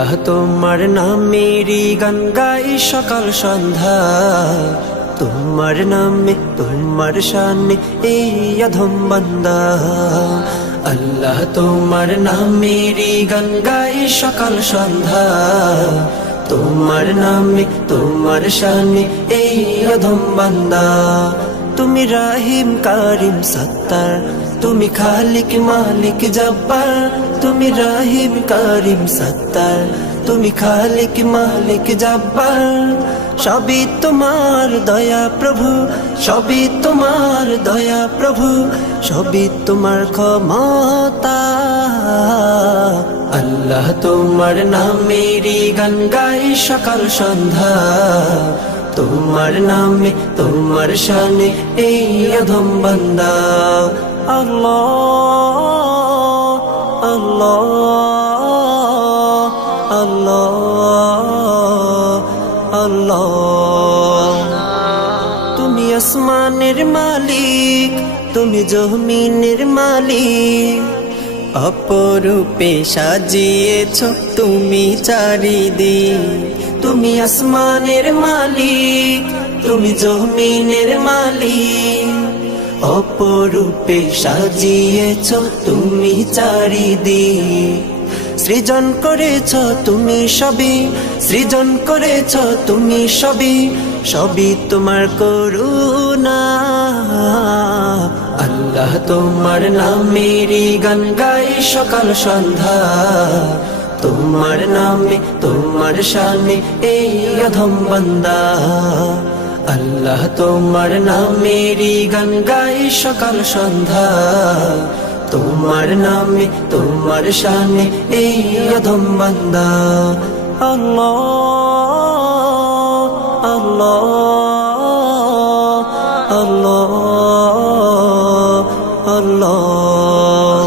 আল্লাহ তোমার নামেরই গান গাই সকাল সন্ধ্যা, তোমার নামে তোমার শানে এই অধম বান্দা। আল্লাহ তোমার নামেরই গান গাই সকাল সন্ধ্যা, তোমার নামে তোমার শানে এই অধম বান্দা। তুমি রাহিম কারিম সত্তার, তুমি খালিক মালিক জব্বার। তুমি রাহিম কারিম সত্তার, তুমি খালিক মালিক জব্বার। সবই তোমার দয়া প্রভু, সবই তোমার দয়া প্রভু, সবই তোমার ক্ষমতা। আল্লাহ তোমার নামেরই গান গাই সকাল সন্ধ্যা, তোমার নামে তোমার শানে এই অধম বান্দা। আল্লাহ আল্লাহ আল্লাহ আল্লাহ। তুমি আসমানের মালিক, তুমি জমিনের মালিক, অপরূপে সাজিয়েছ তুমি চারিদিক। তুমি আসমানের মালিক, তুমি জমিনের মালিক, অপরূপে সাজিয়েছ তুমি চারিদিক। সৃজন করেছ তুমি সবই, সৃজন করেছ তুমি সবই, সবই তোমার করুণা। আল্লাহ তোমার নামেরই গান গাই সকাল সন্ধ্যা, তোমার নামে তোমার শানে এই অধম বান্দা। আল্লাহ তোমার নামেরই গান গাই সকাল সন্ধ্যা, তোমার নামে তোমার শানে এই অধম বান্দা। আল্লাহ আল্লাহ আল্লাহ আল্লাহ।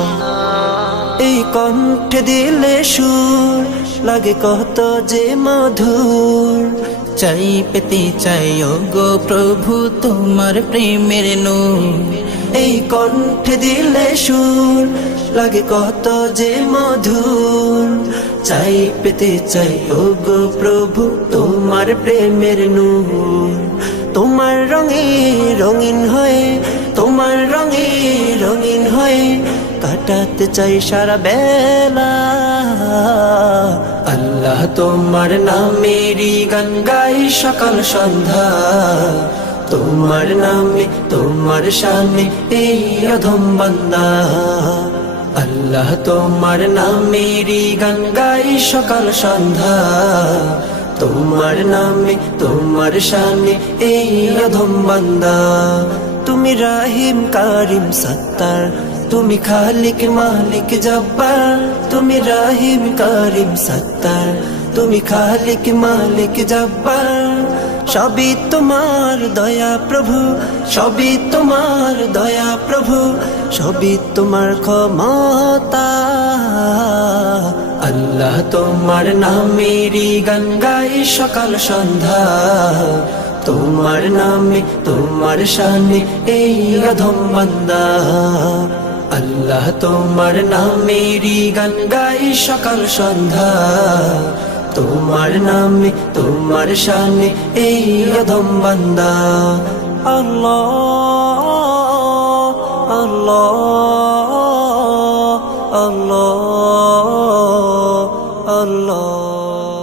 এই কণ্ঠে দিলে সুর লাগে কত যে মধুর, চাই পেতে চাই গো প্রভু তোমার প্রেমের নূর। এই কণ্ঠে দিলে সুর লাগে কত যে মধুর, চাই পেতে চাই গো প্রভু তোমার প্রেমের নূর। তোমার রঙে রঙিন হয়ে, তোমার রঙে রঙিন হয়ে কাটাতে চাই সারা বেলা। আল্লাহ তোমার নামেরই গান গাই সকাল সন্ধ্যা, তোমার নামে তোমার শানে এই অধম বান্দা। আল্লাহ তোমার নামেরই গান গাই সকাল সন্ধ্যা, তোমার নামে তোমার শানে এই অধম বান্দা। তুমি রাহিম কারিম সত্তার, তুমি খালিক মালিক জব্বার। তুমি রাহিম কারিম সত্তার, তুমি খালিক মালিক জব্বার। সবই তোমার দয়া প্রভু, সবই তোমার দয়া প্রভু, সবই তোমার ক্ষমতা। আল্লাহ তোমার নামেরই গান গাই সকাল সন্ধ্যা, তোমার নামে তোমার শানে এই অধম বান্দা। আল্লাহ তোমার নামেরই গান গাই সকাল সন্ধ্যা, তোমার নামে তোমার শানে এই অধম বান্দা। আল্লাহ আল্লাহ আল্লাহ আল্লাহ।